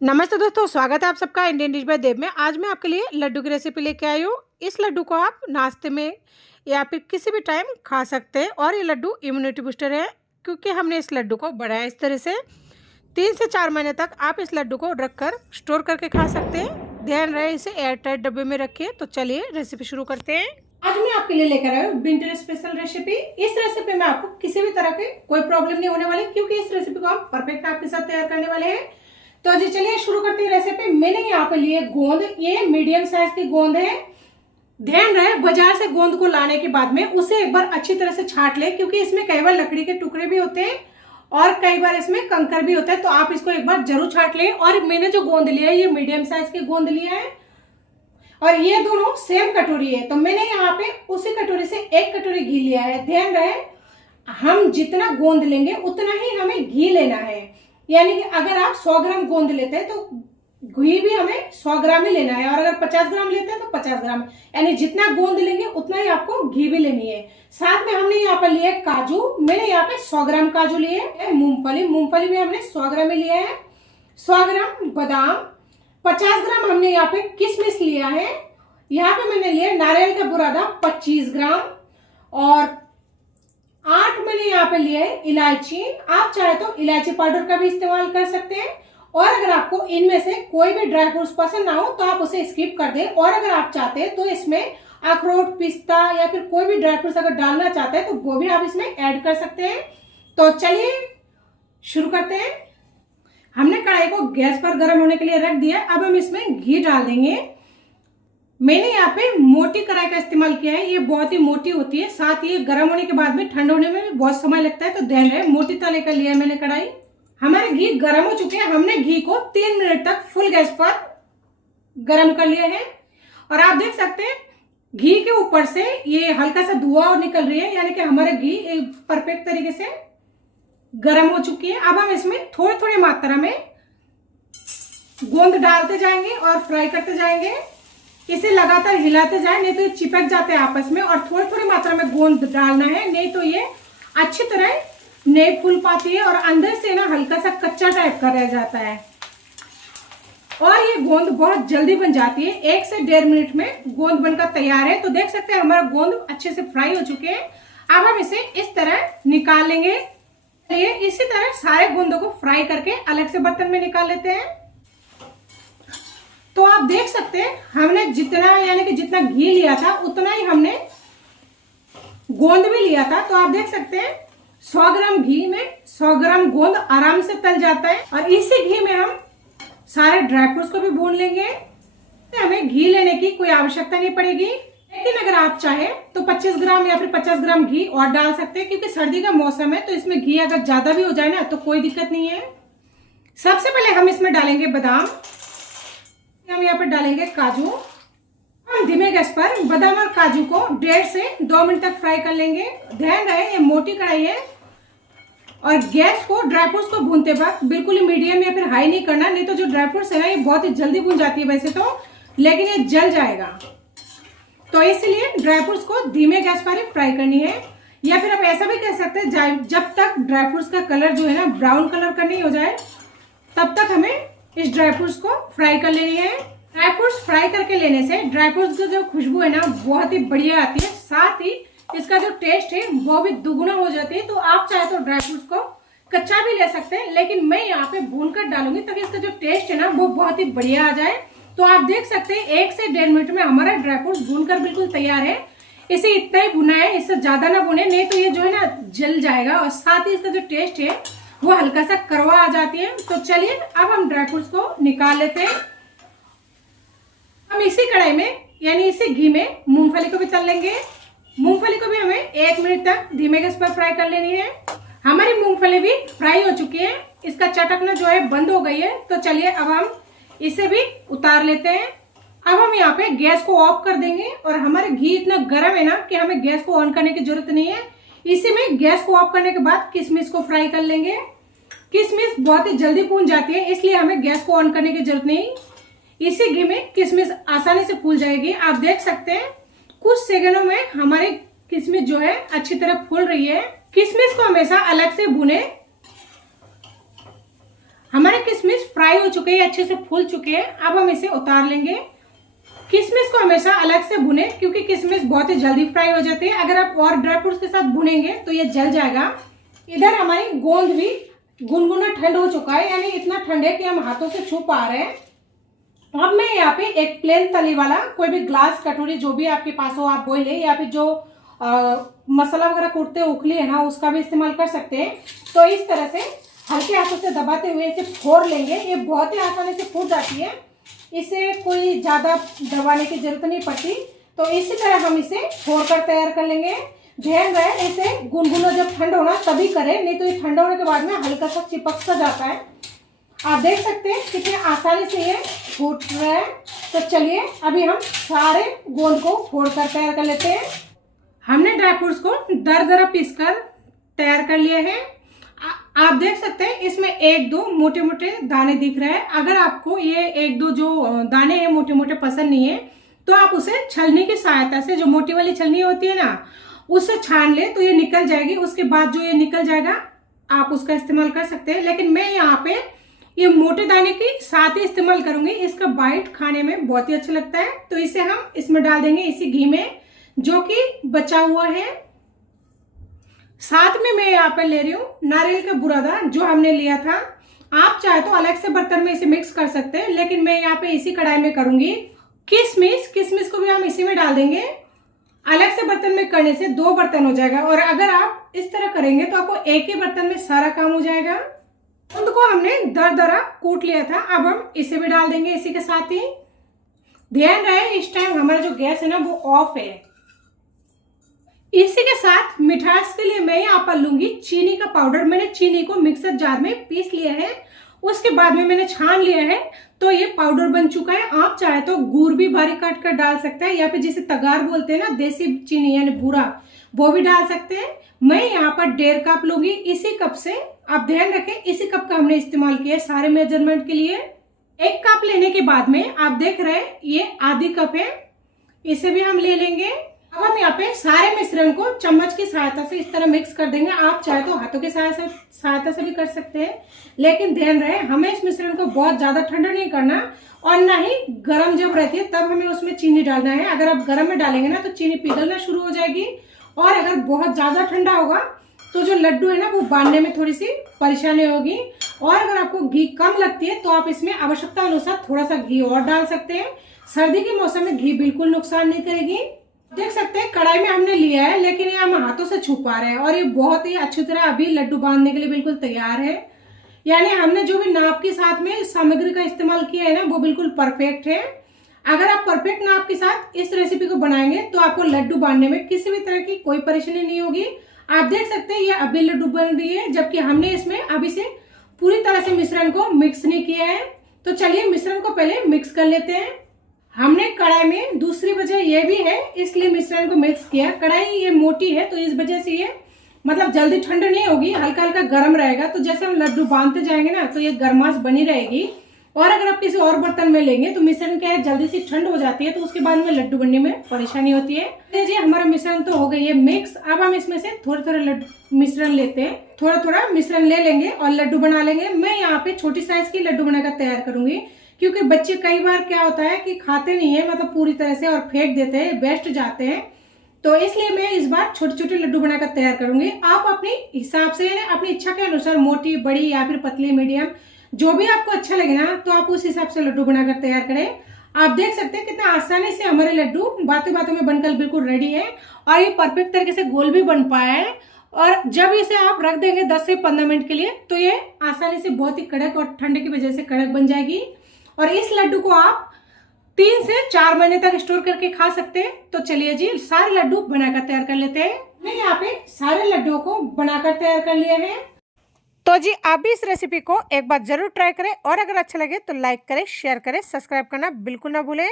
नमस्ते दोस्तों, स्वागत है आप सबका इंडियन डिश बाय देव में। आज मैं आपके लिए लड्डू की रेसिपी लेके आई हूँ। इस लड्डू को आप नाश्ते में या फिर किसी भी टाइम खा सकते हैं और ये लड्डू इम्यूनिटी बूस्टर है, क्योंकि हमने इस लड्डू को बढ़ाया इस तरह से 3 से 4 महीने तक आप इस लड्डू को रखकर स्टोर करके खा सकते हैं। ध्यान रहे इसे एयर टाइट डब्बे में रखिए। तो चलिए रेसिपी शुरू करते हैं। आज मैं आपके लिए लेकर आई हूँ विंटर स्पेशल रेसिपी। इस रेसिपी में आपको किसी भी तरह की कोई प्रॉब्लम नहीं होने वाली, क्योंकि इस रेसिपी को हम परफेक्ट आपके साथ तैयार करने वाले हैं। तो जी चलिए शुरू करते हैं रेसिपी। मैंने यहाँ पे लिए गोंद, ये मीडियम साइज की गोंद है। ध्यान रहे बाजार से गोंद को लाने के बाद में उसे एक बार अच्छी तरह से छाट ले, क्योंकि इसमें कई बार लकड़ी के टुकड़े भी होते हैं और कई बार इसमें कंकर भी होता है। तो आप इसको एक बार जरूर छाट लें। और मैंने जो गोंद लिया है ये मीडियम साइज की गोंद लिया है और ये दोनों सेम कटोरी है। तो मैंने यहाँ पे उसी कटोरी से 1 कटोरी घी लिया है। ध्यान रहे हम जितना गोंद लेंगे उतना ही हमें घी लेना है, यानी कि अगर आप 100 ग्राम गोंद लेते हैं तो घी भी हमें 100 ग्राम ही लेना है, और अगर 50 ग्राम लेते हैं तो 50 ग्राम, यानी जितना गोंद लेंगे उतना ही आपको घी भी लेनी है। साथ में हमने यहाँ पर लिए काजू, मैंने यहाँ पे 100 ग्राम काजू लिए। मूंगफली भी हमने 100 ग्राम ही लिया है। 100 ग्राम बादाम, 50 ग्राम हमने यहाँ पे किशमिश लिया है। यहाँ पे मैंने लिया नारियल का बुरादा 25 ग्राम और 8 मैंने यहाँ पे लिया है इलायची। आप चाहे तो इलायची पाउडर का भी इस्तेमाल कर सकते हैं, और अगर आपको इनमें से कोई भी ड्राई फ्रूट्स पसंद ना हो तो आप उसे स्किप कर दें। और अगर आप चाहते हैं तो इसमें अखरोट, पिस्ता या फिर कोई भी ड्राई फ्रूट्स अगर डालना चाहते हैं तो वो भी आप इसमें ऐड कर सकते हैं। तो चलिए शुरू करते हैं। हमने कढ़ाई को गैस पर गर्म होने के लिए रख दिया। अब हम इसमें घी डाल देंगे। मैंने यहाँ पे मोटी कढ़ाई का इस्तेमाल किया है, ये बहुत ही मोटी होती है। साथ ही गर्म होने के बाद में ठंड होने में भी बहुत समय लगता है, तो ध्यान रहे मोटी तले का लिया है मैंने कढ़ाई। हमारे घी गर्म हो चुके हैं। हमने घी को 3 मिनट तक फुल गैस पर गर्म कर लिया है और आप देख सकते हैं घी के ऊपर से ये हल्का सा धुआं निकल रही है, यानी कि हमारे घी एक परफेक्ट तरीके से गर्म हो चुकी है। अब हम इसमें थोड़ी थोड़ी मात्रा में गोंद डालते जाएंगे और फ्राई करते जाएंगे। इसे लगातार हिलाते जाए, नहीं तो ये चिपक जाते हैं आपस में। और थोड़ी थोड़ी मात्रा में गोंद डालना है, नहीं तो ये अच्छी तरह नहीं फूल पाती है और अंदर से ना हल्का सा कच्चा टाइप का रह जाता है। और ये गोंद बहुत जल्दी बन जाती है, 1 से 1.5 मिनट में गोंद बनकर तैयार है। तो देख सकते हैं हमारा गोंद अच्छे से फ्राई हो चुके हैं। अब हम इसे इस तरह निकाल लेंगे। इसी तरह सारे गोंदों को फ्राई करके अलग से बर्तन में निकाल लेते हैं। तो आप देख सकते हैं हमने जितना यानी कि जितना घी लिया था उतना ही हमने गोंद भी लिया था। तो आप देख सकते हैं 100 ग्राम घी में 100 ग्राम गोंद आराम से तल जाता है। और इसी घी में हम सारे ड्राई फ्रूट्स को भी भून लेंगे। हमें घी लेने की कोई आवश्यकता नहीं पड़ेगी, लेकिन अगर आप चाहे तो 25 ग्राम या फिर 50 ग्राम घी और डाल सकते हैं, क्योंकि सर्दी का मौसम है तो इसमें घी अगर ज्यादा भी हो जाए ना तो कोई दिक्कत नहीं है। सबसे पहले हम इसमें डालेंगे बादाम, हम यहाँ पर डालेंगे काजू। हम धीमे गैस पर बादाम और काजू को 1.5 से 2 मिनट तक फ्राई कर लेंगे। ध्यान रहे ये मोटी कढ़ाई है और गैस को ड्राई फ्रूट्स को भूनते वक्त बिल्कुल ही मीडियम या फिर हाई नहीं करना, नहीं तो जो ड्राई फ्रूट्स है ना ये बहुत ही जल्दी भून जाती है वैसे तो, लेकिन ये जल जाएगा। तो इसलिए ड्राई फ्रूट्स को धीमे गैस पर ही फ्राई करनी है। या फिर आप ऐसा भी कह सकते हैं जब तक ड्राई फ्रूट्स का कलर जो है ना ब्राउन कलर का नहीं हो जाए तब तक हमें इस ड्राई फ्रूट्स को फ्राई कर लेनी है। ड्राई फ्रूट्स फ्राई करके लेने से ड्राई फ्रूट्स की जो खुशबू है ना बहुत ही बढ़िया आती है, साथ ही इसका जो टेस्ट है वो भी दुगुना हो जाती है। तो आप चाहे तो ड्राई फ्रूट्स को कच्चा भी ले सकते हैं, लेकिन मैं यहाँ पे भून कर डालूंगी ताकि इसका जो टेस्ट है ना वो बहुत ही बढ़िया आ जाए। तो आप देख सकते हैं 1 से 1.5 मिनट में हमारा ड्राई फ्रूट्स भून कर बिल्कुल तैयार है। इसे इतना ही भुना है, इससे ज्यादा ना भुने, नहीं तो ये जो है ना जल जाएगा और साथ ही इसका जो टेस्ट है वो हल्का सा कड़वा आ जाती है। तो चलिए अब हम ड्राई फ्रूट्स को निकाल लेते हैं। हम इसी कढ़ाई में यानी इसी घी में मूंगफली को भी तल लेंगे। मूंगफली को भी हमें 1 मिनट तक धीमे गैस पर फ्राई कर लेनी है। हमारी मूंगफली भी फ्राई हो चुकी है, इसका चटकना जो है बंद हो गई है। तो चलिए अब हम इसे भी उतार लेते हैं। अब हम यहाँ पे गैस को ऑफ कर देंगे और हमारे घी इतना गर्म है ना कि हमें गैस को ऑन करने की जरूरत नहीं है। इसी में गैस को ऑफ करने के बाद किशमिश को फ्राई कर लेंगे। किशमिश बहुत ही जल्दी भून जाती है, इसलिए हमें गैस को ऑन करने की जरूरत नहीं। इसी घी में किशमिश आसानी से फूल जाएगी। आप देख सकते हैं कुछ सेकंडों में हमारी किशमिश जो है अच्छी तरह फूल रही है। किशमिश को हमेशा अलग से भुने। हमारे किशमिश फ्राई फ्राई हो चुके हैं, अच्छे से फूल चुके हैं। अब हम इसे उतार लेंगे। किशमिश को हमेशा अलग से भुने, क्योंकि किशमिश बहुत ही जल्दी फ्राई हो जाती है। अगर आप और ड्राई फ्रूट्स के साथ भुनेंगे तो ये जल जाएगा। इधर हमारी गोंद भी गुनगुना ठंड हो चुका है, यानी इतना ठंड है कि हम हाथों से छू पा रहे हैं। अब मैं यहाँ पे एक प्लेन तली वाला कोई भी ग्लास कटोरी जो भी आपके पास हो आप वो ले, या फिर जो मसाला वगैरह कूटते उखली है ना उसका भी इस्तेमाल कर सकते हैं। तो इस तरह से हल्के हाथों से दबाते हुए इसे फोड़ लेंगे। ये बहुत ही आसानी से फूट जाती है, इसे कोई ज़्यादा दबाने की जरूरत नहीं पड़ती। तो इसी तरह हम इसे फोड़ कर तैयार कर लेंगे। ध्यान रहे इसे गुनगुना जब ठंड होना तभी करें, नहीं तो ये ठंडा होने के बाद में हल्का सा चिपक सा जाता है। आप देख सकते हैं कितने आसानी से ये फूट रहा है। तो चलिए अभी हम सारे गोंद को फोड़ कर तैयार कर लेते हैं। हमने ड्राई फ्रूट्स को दर पीस कर तैयार कर लिए हैं। आप देख सकते हैं इसमें एक दो मोटे मोटे दाने दिख रहे हैं। अगर आपको ये एक दो जो दाने हैं मोटे मोटे पसंद नहीं है तो आप उसे छलनी की सहायता से, जो मोटी वाली छलनी होती है ना, उससे छान ले तो ये निकल जाएगी। उसके बाद जो ये निकल जाएगा आप उसका इस्तेमाल कर सकते हैं। लेकिन मैं यहाँ पे ये मोटे दाने की साथ ही इस्तेमाल करूंगी। इसका बाइट खाने में बहुत ही अच्छा लगता है। तो इसे हम इसमें डाल देंगे, इसी घी में जो कि बचा हुआ है। साथ में मैं यहाँ पर ले रही हूँ नारियल का बुरादा जो हमने लिया था। आप चाहे तो अलग से बर्तन में इसे मिक्स कर सकते हैं, लेकिन मैं यहाँ पे इसी कढ़ाई में करूंगी। किशमिश को भी हम इसी में डाल देंगे। अलग से बर्तन में करने से दो बर्तन हो जाएगा, और अगर आप इस तरह करेंगे तो आपको एक ही बर्तन में सारा काम हो जाएगा। उनको हमने दरदरा कूट लिया था, अब हम इसे भी डाल देंगे इसी के साथ ही। ध्यान रहे इस टाइम हमारा जो गैस है ना वो ऑफ है। इसी के साथ मिठास के लिए मैं यहाँ पर लूंगी चीनी का पाउडर। मैंने चीनी को मिक्सर जार में पीस लिया है, उसके बाद में मैंने छान लिया है, तो ये पाउडर बन चुका है। आप चाहे तो गुड़ भी बारीक काट कर डाल सकते हैं, या फिर जिसे तगार बोलते हैं ना, देसी चीनी यानी भूरा, वो भी डाल सकते हैं। मैं यहाँ पर 1.5 कप लूंगी इसी कप से। आप ध्यान रखें इसी कप का हमने इस्तेमाल किया है सारे मेजरमेंट के लिए। 1 कप लेने के बाद में आप देख रहे हैं ये आधी कप है, इसे भी हम ले लेंगे। अब हम यहाँ पे सारे मिश्रण को चम्मच की सहायता से इस तरह मिक्स कर देंगे। आप चाहे तो हाथों की सहायता से भी कर सकते हैं, लेकिन ध्यान रहे हमें इस मिश्रण को बहुत ज्यादा ठंडा नहीं करना, और ना ही गर्म जब रहती है तब हमें उसमें चीनी डालना है। अगर आप गर्म में डालेंगे ना तो चीनी पिघलना शुरू हो जाएगी, और अगर बहुत ज्यादा ठंडा होगा तो जो लड्डू है ना वो बांधने में थोड़ी सी परेशानी होगी। और अगर आपको घी कम लगती है तो आप इसमें आवश्यकता अनुसार थोड़ा सा घी और डाल सकते हैं। सर्दी के मौसम में घी बिल्कुल नुकसान नहीं करेगी। देख सकते हैं कढ़ाई में हमने लिया है, लेकिन ये हम हाथों से छू पा रहे हैं, और ये बहुत ही अच्छी तरह अभी लड्डू बांधने के लिए बिल्कुल तैयार है। यानी हमने जो भी नाप के साथ में सामग्री का इस्तेमाल किया है ना वो बिल्कुल परफेक्ट है। अगर आप परफेक्ट नाप के साथ इस रेसिपी को बनाएंगे तो आपको लड्डू बांधने में किसी भी तरह की कोई परेशानी नहीं होगी। आप देख सकते हैं ये अभी लड्डू बन रही है, जबकि हमने इसमें अभी से पूरी तरह से मिश्रण को मिक्स नहीं किया है। तो चलिए मिश्रण को पहले मिक्स कर लेते हैं। हमने कढ़ाई में, दूसरी वजह ये भी है इसलिए मिश्रण को मिक्स किया, कढ़ाई ये मोटी है तो इस वजह से ये मतलब जल्दी ठंड नहीं होगी, हल्का हल्का गर्म रहेगा। तो जैसे हम लड्डू बांधते जाएंगे ना तो ये गर्माश बनी रहेगी। और अगर आप किसी और बर्तन में लेंगे तो मिश्रण क्या है जल्दी से ठंड हो जाती है, तो उसके बाद में लड्डू बनने में परेशानी होती है। देखिए हमारा मिश्रण तो हो गई है मिक्स। अब हम इसमें से थोड़ा थोड़ा मिश्रण लेते हैं, थोड़ा थोड़ा मिश्रण ले लेंगे और लड्डू बना लेंगे। मैं यहाँ पे छोटी साइज की लड्डू बनाकर तैयार करूंगी, क्योंकि बच्चे कई बार क्या होता है कि खाते नहीं है मतलब पूरी तरह से, और फेंक देते हैं, वेस्ट जाते हैं। तो इसलिए मैं इस बार छोटे छोटे लड्डू बनाकर तैयार करूंगी। आप अपने हिसाब से, अपनी इच्छा के अनुसार, मोटी, बड़ी या फिर पतली, मीडियम, जो भी आपको अच्छा लगे ना तो आप उस हिसाब से लड्डू बनाकर तैयार करें। आप देख सकते हैं कितना आसानी से हमारे लड्डू बातों बातों में बनकर बिल्कुल रेडी है, और ये परफेक्ट तरीके से गोल भी बन पाया है। और जब इसे आप रख देंगे 10 से 15 मिनट के लिए तो ये आसानी से बहुत ही कड़क और ठंडे की वजह से कड़क बन जाएगी। और इस लड्डू को आप 3 से 4 महीने तक स्टोर करके खा सकते हैं। तो चलिए जी सारे लड्डू बनाकर तैयार कर लेते हैं। मैं यहाँ पे सारे लड्डुओं को बनाकर तैयार कर लिए हैं। तो जी आप भी इस रेसिपी को एक बार जरूर ट्राई करें, और अगर अच्छा लगे तो लाइक करें, शेयर करें, सब्सक्राइब करना बिल्कुल ना भूलें।